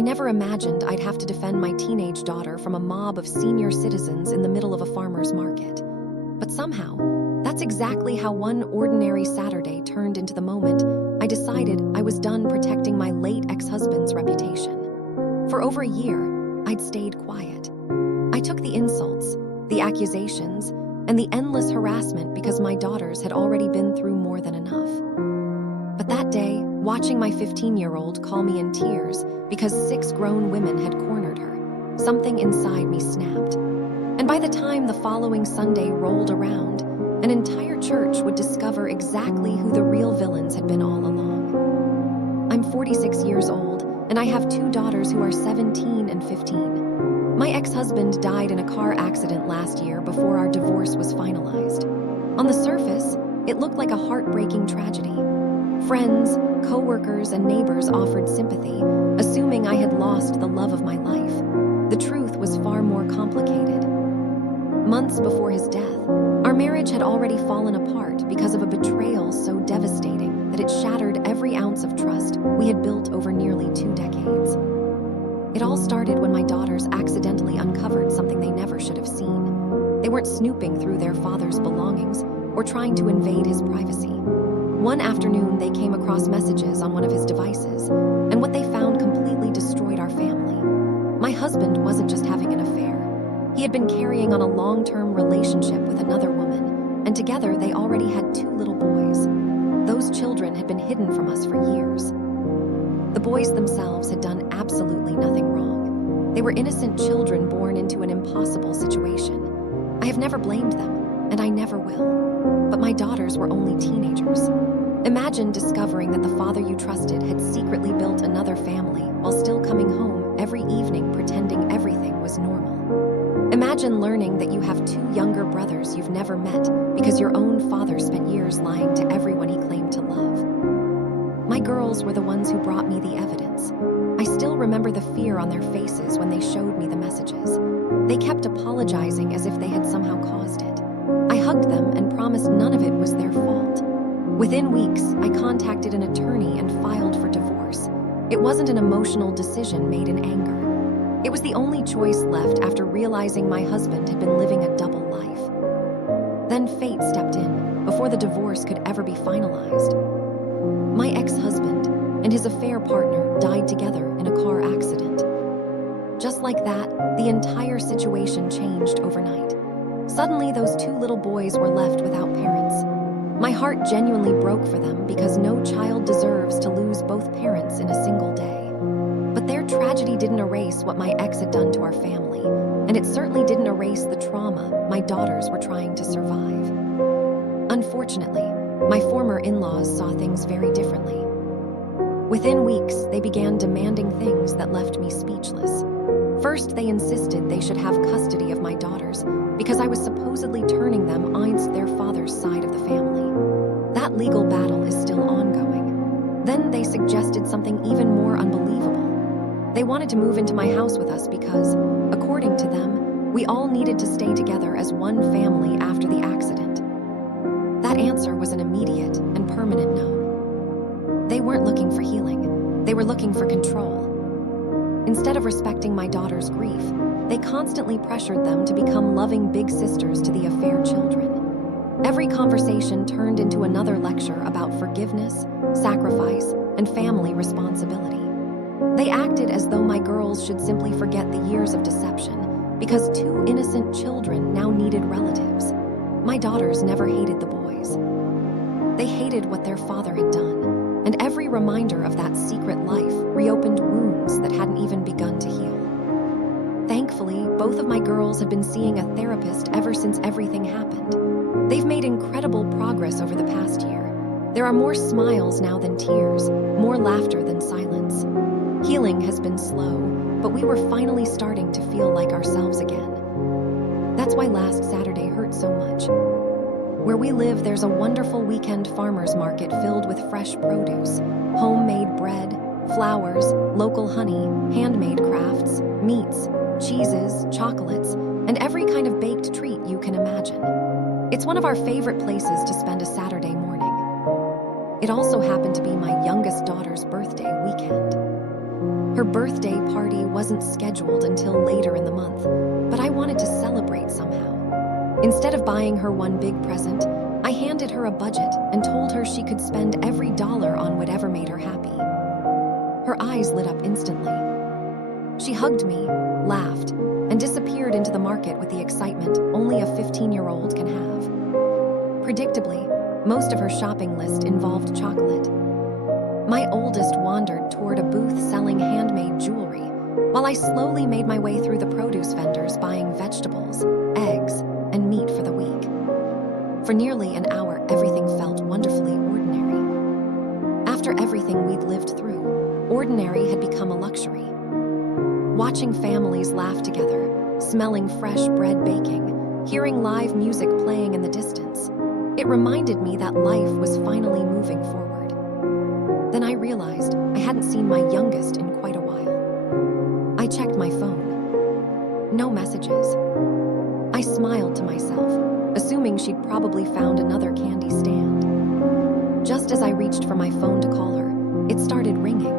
I never imagined I'd have to defend my teenage daughter from a mob of senior citizens in the middle of a farmer's market. But somehow, that's exactly how one ordinary Saturday turned into the moment I decided I was done protecting my late ex-husband's reputation. For over a year, I'd stayed quiet. I took the insults, the accusations, and the endless harassment because my daughters had already been through more than enough. But that day, watching my 15-year-old call me in tears because 6 grown women had cornered her, something inside me snapped. And by the time the following Sunday rolled around, an entire church would discover exactly who the real villains had been all along. I'm 46 years old, and I have 2 daughters who are 17 and 15. My ex-husband died in a car accident last year before our divorce was finalized. On the surface, it looked like a heartbreaking tragedy. Friends, co-workers, and neighbors offered sympathy, assuming I had lost the love of my life. The truth was far more complicated. Months before his death, our marriage had already fallen apart because of a betrayal so devastating that it shattered every ounce of trust we had built over nearly 2 decades. It all started when my daughters accidentally uncovered something they never should have seen. They weren't snooping through their father's belongings or trying to invade his privacy. One afternoon, they came across messages on one of his devices, and what they found completely destroyed our family. My husband wasn't just having an affair. He had been carrying on a long-term relationship with another woman, and together they already had 2 little boys. Those children had been hidden from us for years. The boys themselves had done absolutely nothing wrong. They were innocent children born into an impossible situation. I have never blamed them, and I never will. But my daughters were only teenagers. Imagine discovering that the father you trusted had secretly built another family while still coming home every evening pretending everything was normal. Imagine learning that you have 2 younger brothers you've never met because your own father spent years lying to everyone he claimed to love. My girls were the ones who brought me the evidence. I still remember the fear on their faces when they showed me the messages. They kept apologizing as if they had somehow caused it. I hugged them and promised none of it was their fault. Within weeks, I contacted an attorney and filed for divorce. It wasn't an emotional decision made in anger. It was the only choice left after realizing my husband had been living a double life. Then fate stepped in before the divorce could ever be finalized. My ex-husband and his affair partner died together in a car accident. Just like that, the entire situation changed overnight. Suddenly, those 2 little boys were left without parents. My heart genuinely broke for them because no child deserves to lose both parents in a single day. But their tragedy didn't erase what my ex had done to our family, and it certainly didn't erase the trauma my daughters were trying to survive. Unfortunately, my former in-laws saw things very differently. Within weeks, they began demanding things that left me speechless. First, they insisted they should have custody of my daughters because I was supposedly turning them against their father's side of the family. That legal battle is still ongoing. Then they suggested something even more unbelievable. They wanted to move into my house with us because, according to them, we all needed to stay together as one family after the accident. That answer was an immediate and permanent no. They weren't looking for healing. They were looking for control. Instead of respecting my daughter's grief, they constantly pressured them to become loving big sisters to the affair children. Every conversation turned into another lecture about forgiveness, sacrifice, and family responsibility. They acted as though my girls should simply forget the years of deception because 2 innocent children now needed relatives. My daughters never hated the boys. They hated what their father had done, and every reminder of that secret life reopened wounds that hadn't even begun to heal. Thankfully, both of my girls have been seeing a therapist ever since everything happened. They've made incredible progress over the past year. There are more smiles now than tears, more laughter than silence. Healing has been slow, but we were finally starting to feel like ourselves again. That's why last Saturday hurt so much. Where we live, there's a wonderful weekend farmers market filled with fresh produce, homemade bread, flowers, local honey, handmade crafts, meats, cheeses, chocolates, and every kind of baked treat you can imagine. It's one of our favorite places to spend a Saturday morning. It also happened to be my youngest daughter's birthday weekend. Her birthday party wasn't scheduled until later in the month, but I wanted to celebrate somehow. Instead of buying her one big present, I handed her a budget and told her she could spend every dollar on whatever made her happy. Her eyes lit up instantly. She hugged me, laughed, and disappeared into the market with the excitement only a 15-year-old can have. Predictably, most of her shopping list involved chocolate. My oldest wandered toward a booth selling handmade jewelry, while I slowly made my way through the produce vendors buying vegetables, eggs, and meat for the week. For nearly an hour, everything felt wonderfully ordinary. After everything we'd lived through, ordinary had become a luxury. Watching families laugh together, smelling fresh bread baking, hearing live music playing in the distance, it reminded me that life was finally moving forward. Then I realized I hadn't seen my youngest in quite a while. I checked my phone. No messages. I smiled to myself, assuming she'd probably found another candy stand. Just as I reached for my phone to call her, it started ringing.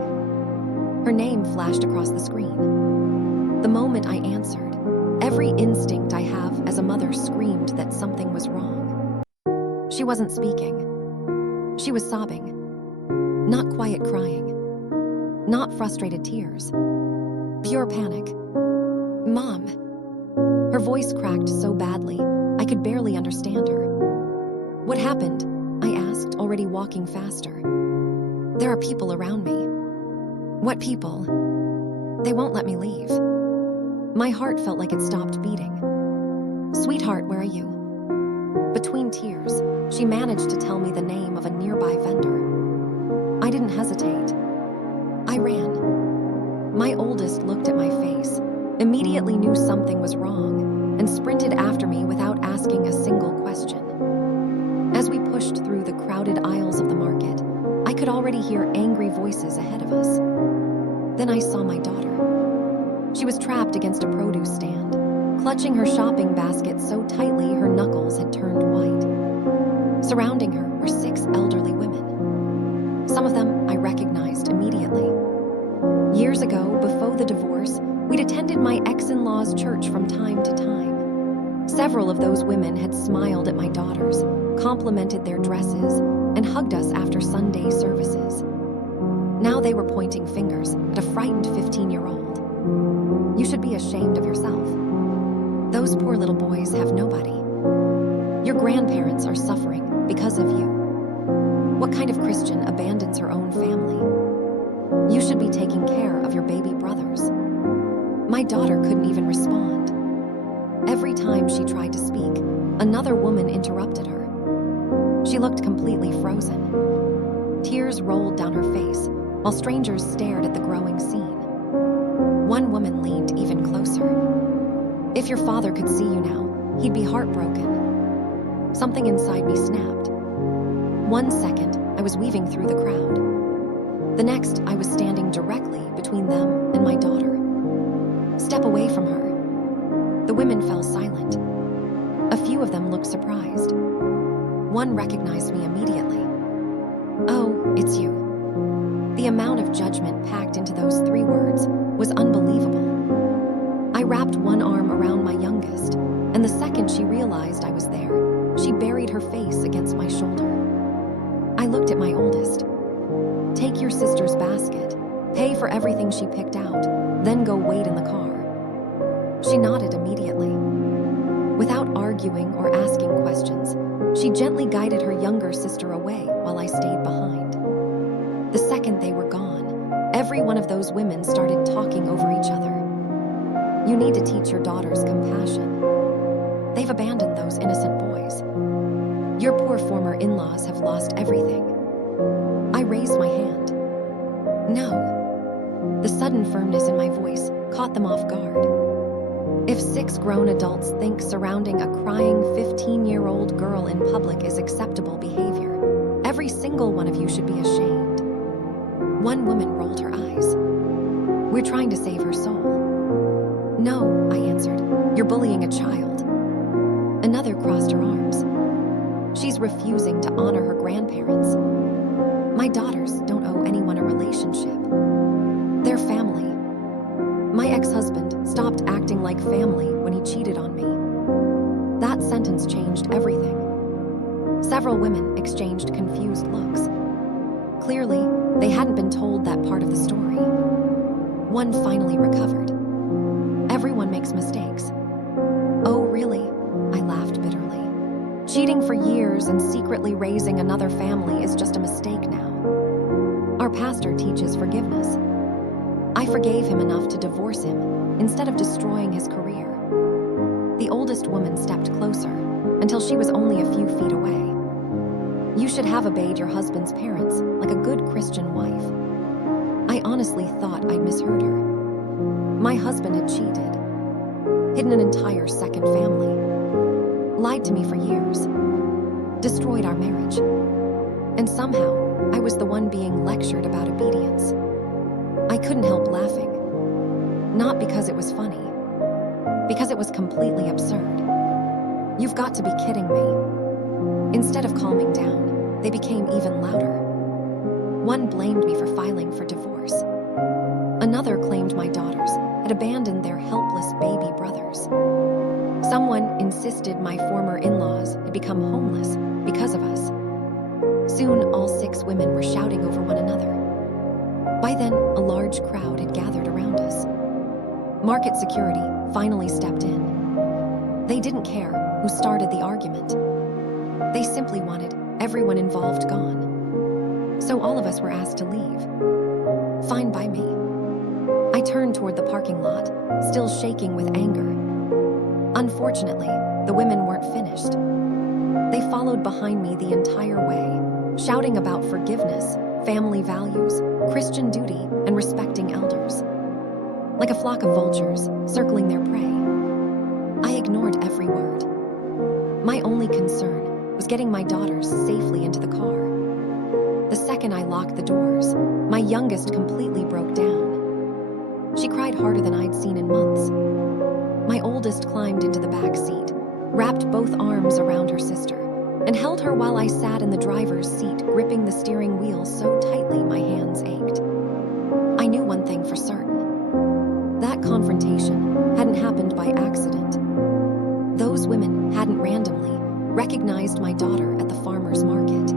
Her name flashed across the screen. The moment I answered, every instinct I have as a mother screamed that something was wrong. She wasn't speaking. She was sobbing. Not quiet crying. Not frustrated tears. Pure panic. "Mom." Her voice cracked so badly, I could barely understand her. "What happened?" I asked, already walking faster. "There are people around me." "What people?" "They won't let me leave." My heart felt like it stopped beating. "Sweetheart, where are you?" Between tears, she managed to tell me the name of a nearby vendor. I didn't hesitate. I ran. My oldest looked at my face, immediately knew something was wrong, and sprinted after me without asking a single question. As we pushed through the crowded aisles of the market, I could already hear angry voices ahead of us. Then I saw my daughter. She was trapped against a produce stand, clutching her shopping basket so tightly her knuckles had turned white. Surrounding her were 6 elderly women. Some of them I recognized immediately. Years ago, before the divorce, we'd attended my ex-in-law's church from time to time. Several of those women had smiled at my daughters, complimented their dresses, and hugged us after Sunday services. Now they were pointing fingers at a frightened 15-year-old. "You should be ashamed of yourself. Those poor little boys have nobody. Your grandparents are suffering because of you. What kind of Christian abandons her own family? You should be taking care of your baby brothers." My daughter couldn't even respond. Every time she tried to speak, another woman interrupted her. She looked completely frozen. Tears rolled down her face, while strangers stared at the growing scene. One woman leaned even closer. "If your father could see you now, he'd be heartbroken." Something inside me snapped. 1 second, I was weaving through the crowd. The next, I was standing directly between them and my daughter. "Step away from her." The women fell silent. A few of them looked surprised. One recognized me immediately. "Oh, it's you." The amount of judgment packed into those 3 words was unbelievable. I wrapped one arm around my youngest, and the second she realized I was there, she buried her face against my shoulder. I looked at my oldest. "Take your sister's basket, pay for everything she picked out, then go wait in the car." She nodded immediately. Without arguing or asking questions, she gently guided her younger sister away while I stayed behind. The second they were gone, every one of those women started talking over each other. "You need to teach your daughters compassion. They've abandoned those innocent boys. Your poor former in-laws have lost everything." I raised my hand. "No." The sudden firmness in my voice caught them off guard. If 6 grown adults think surrounding a crying 15-year-old girl in public is acceptable behavior, every single one of you should be ashamed. One woman rolled her eyes. "We're trying to save her soul." "No," I answered. "You're bullying a child." Another crossed her arms. "She's refusing to honor her grandparents. My daughters don't owe anyone a relationship. They're family. My ex-husband stopped acting like family when he cheated on me. That sentence changed everything. Several women exchanged confused looks. Clearly, they hadn't been told that part of the story. One finally recovered. Everyone makes mistakes. Oh, really? I laughed bitterly. Cheating for years and secretly raising another family is just a mistake now. Our pastor teaches forgiveness. I forgave him enough to divorce him instead of destroying his career. The oldest woman stepped closer until she was only a few feet away. You should have obeyed your husband's parents like a good Christian wife. I honestly thought I'd misheard her. My husband had cheated, hidden an entire second family, lied to me for years, destroyed our marriage, and somehow I was the one being lectured about obedience. I couldn't help laughing. Not because it was funny, because it was completely absurd. You've got to be kidding me. Instead of calming down, they became even louder. One blamed me for filing for divorce. Another claimed my daughters had abandoned their helpless baby brothers. Someone insisted my former in-laws had become homeless because of us. Soon, all 6 women were shouting over one another. By then, a large crowd had gathered around us. Market security finally stepped in. They didn't care who started the argument. They simply wanted everyone involved gone. So all of us were asked to leave. Fine by me. I turned toward the parking lot, still shaking with anger. Unfortunately, the women weren't finished. They followed behind me the entire way, shouting about forgiveness, family values, Christian duty, and respecting elders. Like a flock of vultures circling their prey. I ignored every word. My only concern was getting my daughters safely into the car. The second I locked the doors, my youngest completely broke down. She cried harder than I'd seen in months. My oldest climbed into the back seat, wrapped both arms around her sister, and held her while I sat in the driver's seat, gripping the steering wheel so tightly my hands ached. I knew one thing for certain. That confrontation hadn't happened by accident. Those women hadn't randomly recognized my daughter at the farmer's market.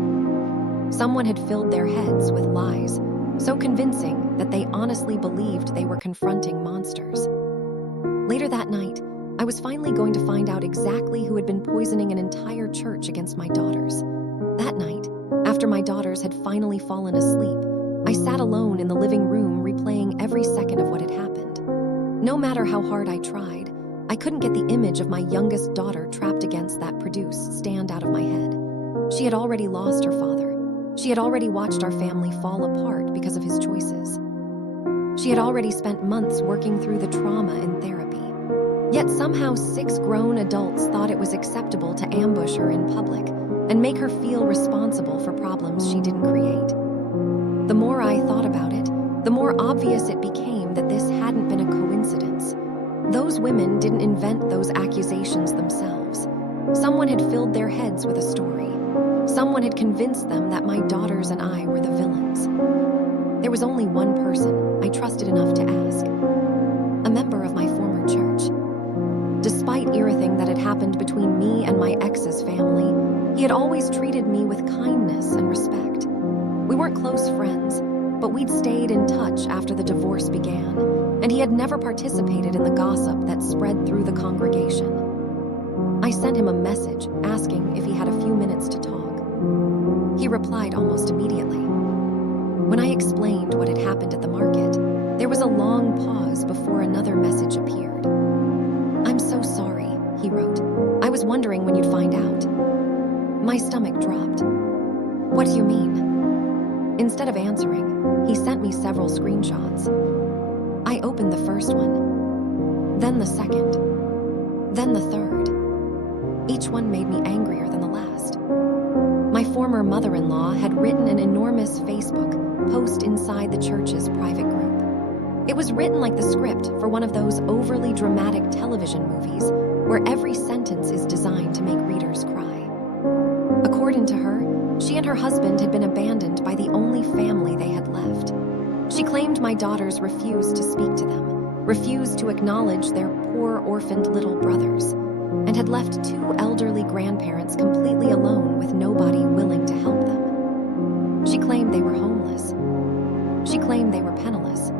Someone had filled their heads with lies, so convincing that they honestly believed they were confronting monsters. Later that night, I was finally going to find out exactly who had been poisoning an entire church against my daughters. That night, after my daughters had finally fallen asleep, I sat alone in the living room replaying every second of what had happened. No matter how hard I tried, I couldn't get the image of my youngest daughter trapped against that produced stand out of my head. She had already lost her father. She had already watched our family fall apart because of his choices. She had already spent months working through the trauma in therapy. Yet somehow 6 grown adults thought it was acceptable to ambush her in public and make her feel responsible for problems she didn't create. The more I thought about it, the more obvious it became that this hadn't been a coincidence. Those women didn't invent those accusations themselves. Someone had filled their heads with a story. Someone had convinced them that my daughters and I were the villains. There was only one person I trusted enough to ask. A member of my former church. Despite everything that had happened between me and my ex's family, he had always treated me with kindness and respect. We weren't close friends, but we'd stayed in touch after the divorce began, and he had never participated in the gossip that spread through the congregation. I sent him a message asking if he had a few minutes to talk. He replied almost immediately. When I explained what had happened at the market, there was a long pause before another message appeared. "I'm so sorry," he wrote. "I was wondering when you'd find out." My stomach dropped. "What do you mean?" Instead of answering, he sent me several screenshots. I opened the first one, then the second, then the third. Each one made me angrier than the last. My former mother-in-law had written an enormous Facebook post inside the church's private group. It was written like the script for one of those overly dramatic television movies where every sentence is designed to make readers cry. According to her, she and her husband had been abandoned by the only family they had left. She claimed my daughters refused to speak to them, refused to acknowledge their poor orphaned little brothers, and had left 2 elderly grandparents completely alone with nobody willing to help them. She claimed they were homeless. She claimed they were penniless.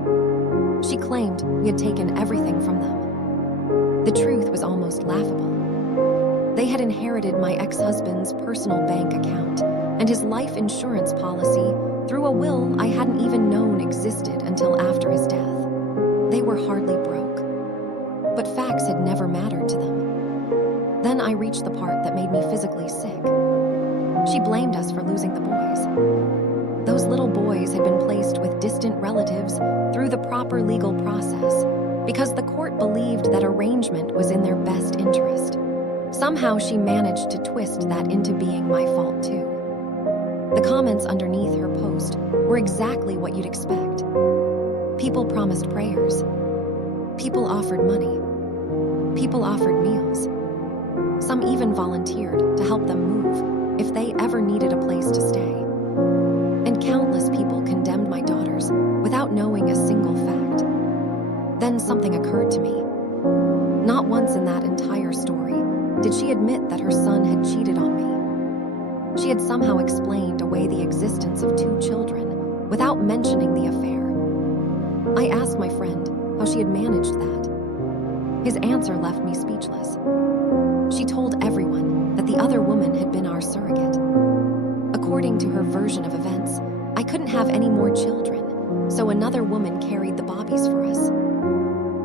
She claimed we had taken everything from them. The truth was almost laughable. They had inherited my ex-husband's personal bank account and his life insurance policy through a will I hadn't even known existed until after his death. They were hardly broke, but facts had never mattered to them. Then I reached the part that made me physically sick. She blamed us for losing the boys. Those little boys had been placed with distant relatives through the proper legal process because the court believed that arrangement was in their best interest. Somehow she managed to twist that into being my fault too. The comments underneath her post were exactly what you'd expect. People promised prayers. People offered money. People offered meals. Some even volunteered to help them move if they ever needed a place to stay. And countless people condemned my daughters without knowing a single fact. Then something occurred to me. Not once in that entire story did she admit that her son had cheated on me. She had somehow explained away the existence of 2 children without mentioning the affair. I asked my friend how she had managed that. His answer left me speechless. She told everyone that the other woman had been our surrogate. According to her version of events, I couldn't have any more children, so another woman carried the bobbies for us.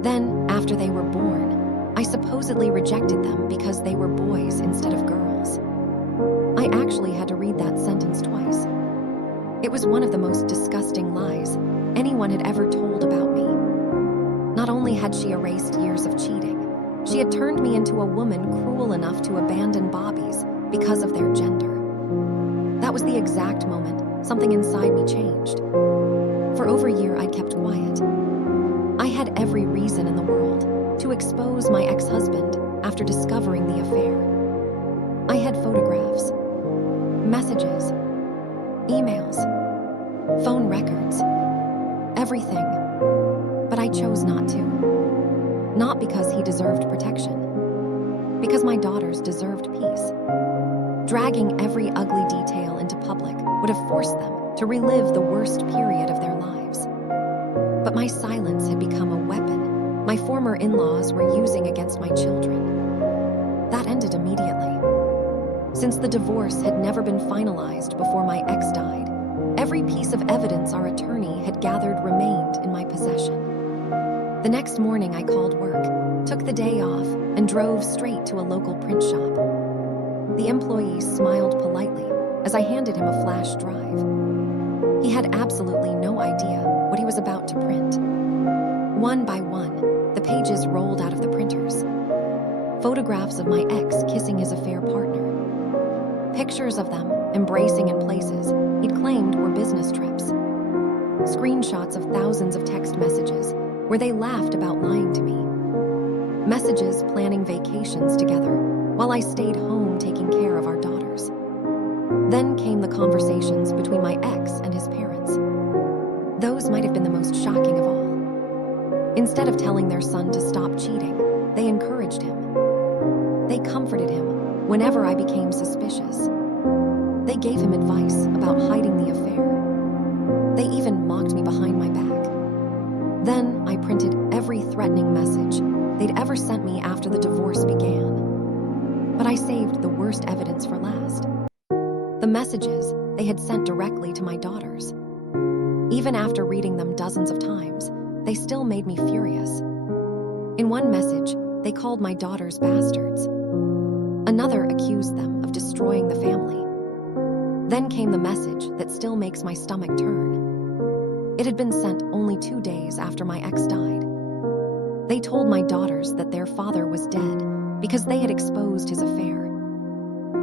Then, after they were born, I supposedly rejected them because they were boys instead of girls. I actually had to read that sentence twice. It was one of the most disgusting lies anyone had ever told about me. Not only had she erased years of cheating, she had turned me into a woman cruel enough to abandon bobbies because of their gender. That was the exact moment something inside me changed. For over a year, I'd kept quiet. I had every reason in the world to expose my ex-husband after discovering the affair. I had photographs, messages, emails, phone records, everything. But I chose not to. Not because he deserved protection, because my daughters deserved peace. Dragging every ugly detail into public would have forced them to relive the worst period of their lives. But my silence had become a weapon my former in-laws were using against my children. That ended immediately. Since the divorce had never been finalized before my ex died, every piece of evidence our attorney had gathered remained in my possession. The next morning I called work, took the day off, and drove straight to a local print shop. The employee smiled politely as I handed him a flash drive. He had absolutely no idea what he was about to print. One by one, the pages rolled out of the printers. Photographs of my ex kissing his affair partner. Pictures of them embracing in places he'd claimed were business trips. Screenshots of thousands of text messages where they laughed about lying to me. Messages planning vacations together while I stayed home taking care of our daughters. Then came the conversations between my ex and his parents. Those might have been the most shocking of all. Instead of telling their son to stop cheating, they encouraged him. They comforted him whenever I became suspicious. They gave him advice about hiding the affair. They even mocked me behind my back. Then I printed every threatening message they'd ever sent me after the divorce began. But I saved the worst evidence for last. The messages they had sent directly to my daughters. Even after reading them dozens of times, they still made me furious. In one message, they called my daughters bastards. Another accused them of destroying the family. Then came the message that still makes my stomach turn. It had been sent only 2 days after my ex died. They told my daughters that their father was dead because they had exposed his affair.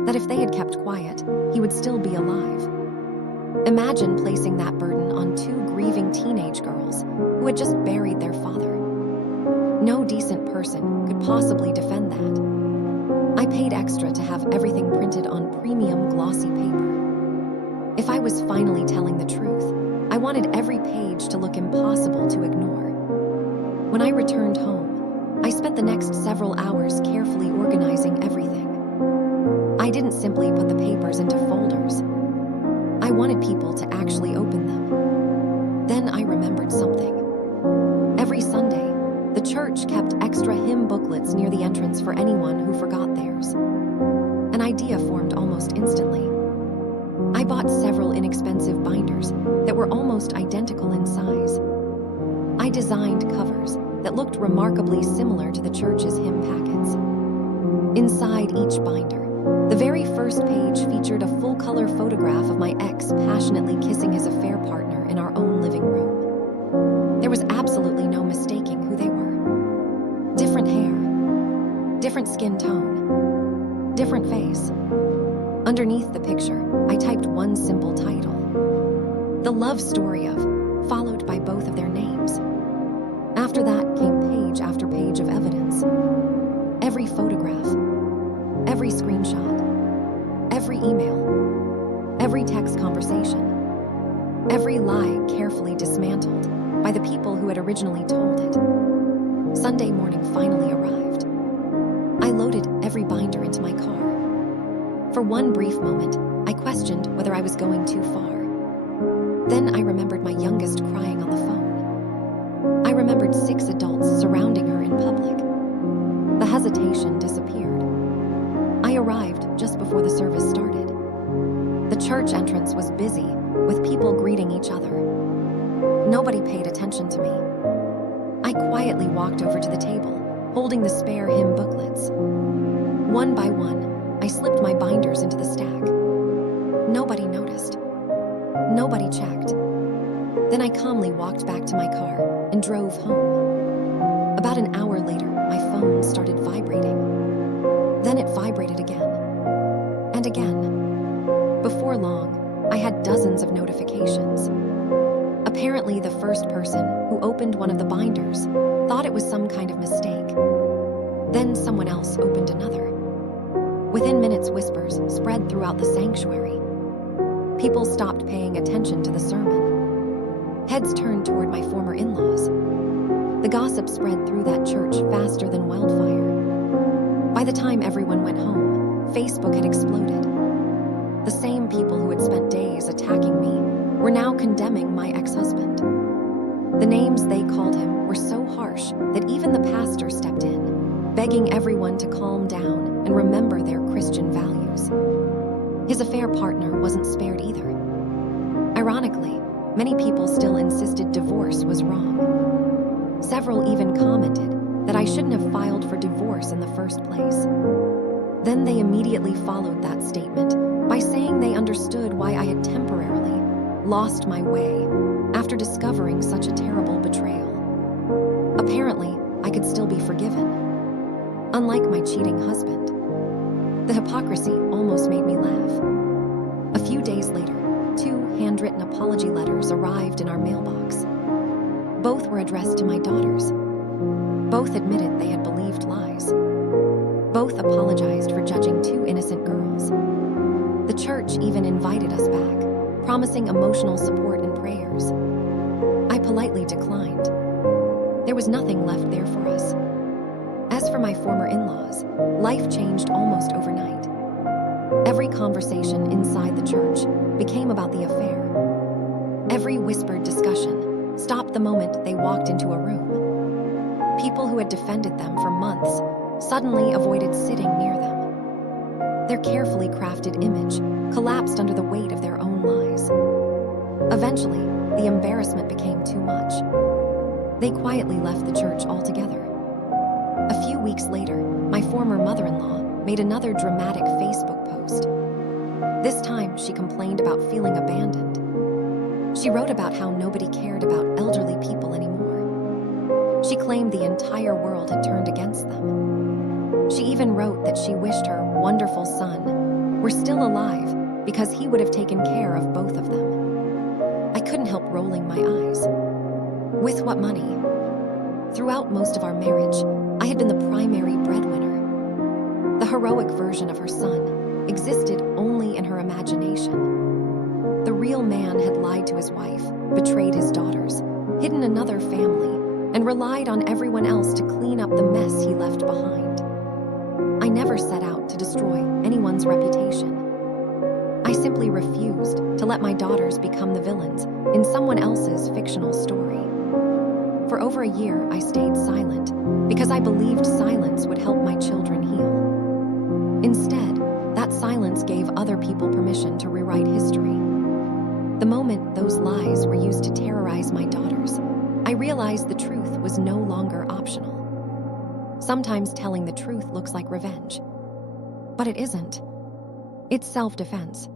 That if they had kept quiet, he would still be alive. Imagine placing that burden on 2 grieving teenage girls who had just buried their father. No decent person could possibly defend that. I paid extra to have everything printed on premium glossy paper. If I was finally telling the truth, I wanted every page to look impossible to ignore. When I returned home, I spent the next several hours carefully organizing everything. I didn't simply put the papers into folders. I wanted people to actually open them. Then I remembered something. Every Sunday, the church kept extra hymn booklets near the entrance for anyone who forgot theirs. An idea formed almost instantly. I bought several inexpensive binders that were almost identical in size. I designed covers that looked remarkably similar to the church's hymn packets. Inside each binder, the very first page featured a full-color photograph of my ex passionately kissing his affair partner in our own living room. There was absolutely no mistaking who they were. Different hair, different skin tone, different face. Underneath the picture, I typed one simple title: The Love Story of, followed by both of their names. After that came page after page of evidence. Every photograph, every screenshot, every email, every text conversation, every lie carefully dismantled by the people who had originally told it. Sunday morning finally arrived. I loaded every binder into my car. For one brief moment, I questioned whether I was going too far. Then I remembered my youngest crying on the phone. I remembered 6 adults surrounding her in public. The hesitation disappeared. I arrived just before the service started. The church entrance was busy, with people greeting each other. Nobody paid attention to me. I quietly walked over to the table, holding the spare hymn booklets. One by one, I slipped my binders into the stack. Nobody noticed. Nobody checked. Then I calmly walked back to my car and drove home. About an hour later, my phone started vibrating. Then it vibrated again. And again. Before long, I had dozens of notifications. Apparently, the first person who opened one of the binders thought it was some kind of mistake. Then someone else opened another. Within minutes, whispers spread throughout the sanctuary. People stopped paying attention to the sermon. Heads turned toward my former in-laws. The gossip spread through that church faster than wildfire. By the time everyone went home, Facebook had exploded. The same people who had spent days attacking me were now condemning my ex-husband. The names they called him were so harsh that even the pastor stepped in, begging everyone to calm down and remember their Christian values. His affair partner wasn't spared either. Ironically, many people still insisted divorce was wrong. Several even commented that I shouldn't have filed for divorce in the first place. Then they immediately followed that statement by saying they understood why I had temporarily lost my way after discovering such a terrible betrayal. Apparently, I could still be forgiven, unlike my cheating husband. The hypocrisy almost made me laugh. A few days later, 2 handwritten apology letters arrived in our mailbox. Both were addressed to my daughters. Both admitted they had believed lies. Both apologized for judging 2 innocent girls. The church even invited us back, promising emotional support and prayers. I politely declined. There was nothing left there for us. As for my former in-laws, life changed almost overnight. Every conversation inside the church became about the affair. Every whispered discussion stopped the moment they walked into a room. People who had defended them for months suddenly avoided sitting near them. Their carefully crafted image collapsed under the weight of their own lies. Eventually, the embarrassment became too much. They quietly left the church altogether. A few weeks later, my former mother-in-law made another dramatic Facebook post. This time, she complained about feeling abandoned. She wrote about how nobody cared about elderly people anymore. She claimed the entire world had turned against them. She even wrote that she wished her wonderful son were still alive because he would have taken care of both of them. I couldn't help rolling my eyes. With what money? Throughout most of our marriage, I had been the primary breadwinner. The heroic version of her son existed only in her imagination. The real man had lied to his wife, betrayed his daughters, hidden another family, and relied on everyone else to clean up the mess he left behind. I never set out to destroy anyone's reputation. I simply refused to let my daughters become the villains in someone else's fictional story. For over a year, I stayed silent because I believed silence would help my children heal. Instead, that silence gave other people permission to rewrite history. The moment those lies were used to terrorize my daughters, I realized the truth was no longer optional. Sometimes telling the truth looks like revenge, but it isn't. It's self-defense.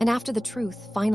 And after the truth finally